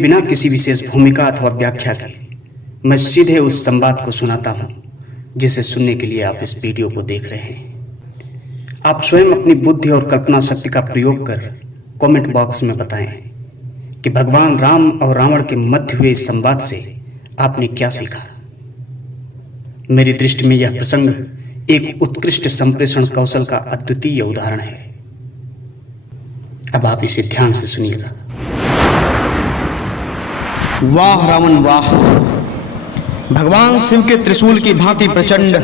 बिना किसी विशेष भूमिका अथवा व्याख्या के मैं सीधे उस संवाद को सुनाता हूँ जिसे सुनने के लिए आप इस वीडियो को देख रहे हैं। आप स्वयं अपनी बुद्धि और कल्पना शक्ति का प्रयोग कर कमेंट बॉक्स में बताएं कि भगवान राम और रावण के मध्य हुए इस संवाद से आपने क्या सीखा। मेरी दृष्टि में यह प्रसंग एक उत्कृष्ट संप्रेषण कौशल का अद्वितीय उदाहरण है। अब आप इसे ध्यान से सुनिएगा। वाह रावण वाह! भगवान शिव के त्रिशूल की भांति प्रचंड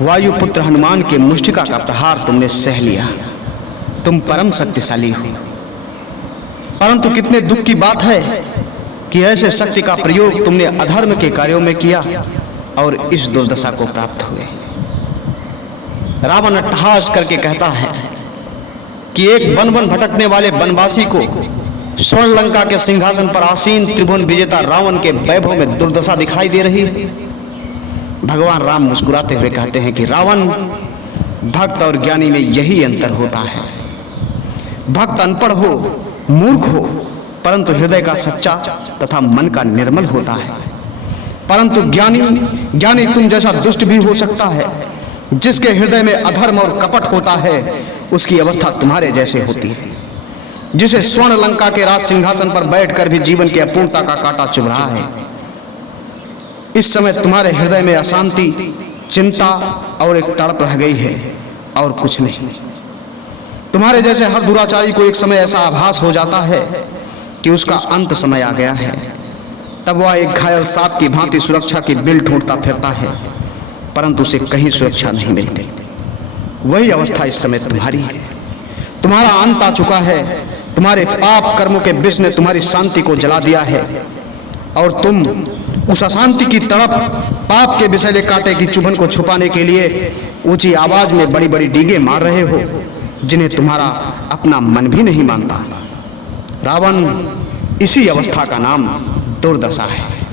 वायुपुत्र हनुमान के मुष्टिका का प्रहार तुमने सह लिया। तुम परम शक्तिशाली हो, परंतु कितने दुख की बात है कि ऐसे शक्ति का प्रयोग तुमने अधर्म के कार्यों में किया और इस दुर्दशा को प्राप्त हुए। रावण अट्टहास करके कहता है कि एक वन वन भटकने वाले वनवासी को स्वर्ण लंका के सिंहासन पर आसीन त्रिभुवन विजेता रावण के वैभव में दुर्दशा दिखाई दे रही है। भगवान राम मुस्कुराते हुए कहते हैं कि रावण, भक्त और ज्ञानी में यही अंतर होता है। भक्त अनपढ़ हो, मूर्ख हो, परंतु हृदय का सच्चा तथा मन का निर्मल होता है। परंतु ज्ञानी तुम जैसा दुष्ट भी हो सकता है। जिसके हृदय में अधर्म और कपट होता है उसकी अवस्था तुम्हारे जैसे होती है। जिसे स्वर्ण लंका के राज सिंहासन पर बैठकर भी जीवन की अपूर्णता का कांटा चुभ रहा है। इस समय तुम्हारे हृदय में अशांति, चिंता और एक तड़प रह गई है और कुछ नहीं। तुम्हारे जैसे हर दुराचारी को एक समय ऐसा आभास हो जाता है कि उसका अंत समय आ गया है। तब वह एक घायल सांप की भांति सुरक्षा की बिल ढूंढता फिरता है, परंतु उसे कहीं सुरक्षा नहीं मिलती। वही अवस्था इस समय तुम्हारी है। तुम्हारा अंत आ चुका है। तुम्हारे पाप कर्मों के विष ने तुम्हारी शांति को जला दिया है और तुम उस अशांति की तड़प, पाप के विषैले कांटे की चुभन को छुपाने के लिए ऊंची आवाज में बड़ी बड़ी डींगे मार रहे हो, जिन्हें तुम्हारा अपना मन भी नहीं मानता। रावण, इसी अवस्था का नाम दुर्दशा है।